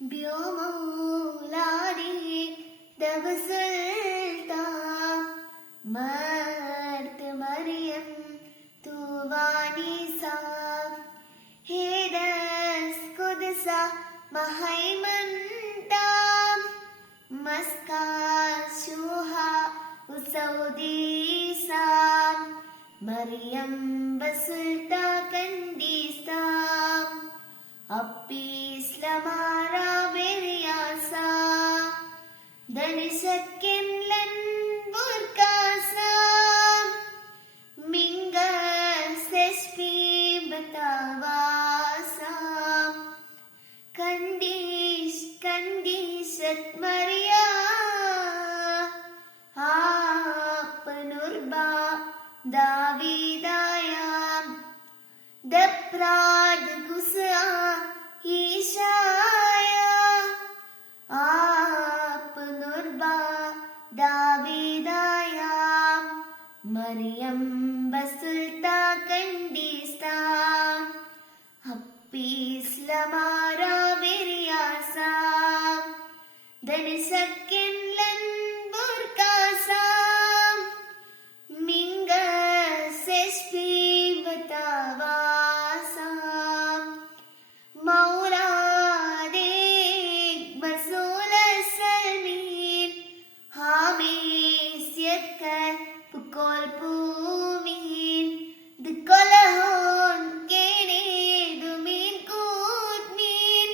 بيوم دبسلتا مرت مريم توانيسا هيدس قدسا مهيمنتا مسكا شوها وسوديسا مريم بسلتا كنديسا أبيس لمارا برياسا دنسكن لن بركاسا منغا سسبي بتاواسا كنديشت مريا آپنربا داويدايا دبراد غسا ഈശായ ആപ്നുർബാ ദാവീദായ മറിയം ബസുൽത്താ കണ്ടീസ്താ അപ്പീസ് ലമാരാ ബിരിയാസാ ദനസക്കൻ ലൻ ബുർകാസാ മിംഗ സെസ്പി ബതാവാസാ بكل بومين دكلهون كيني دومين كود مين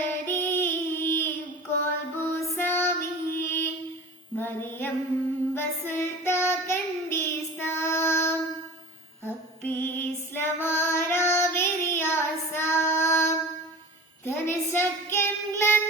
بكريم كل بوسامين مريم بسلتا كنديسا أبيس لمارا برياسا تنسكن لن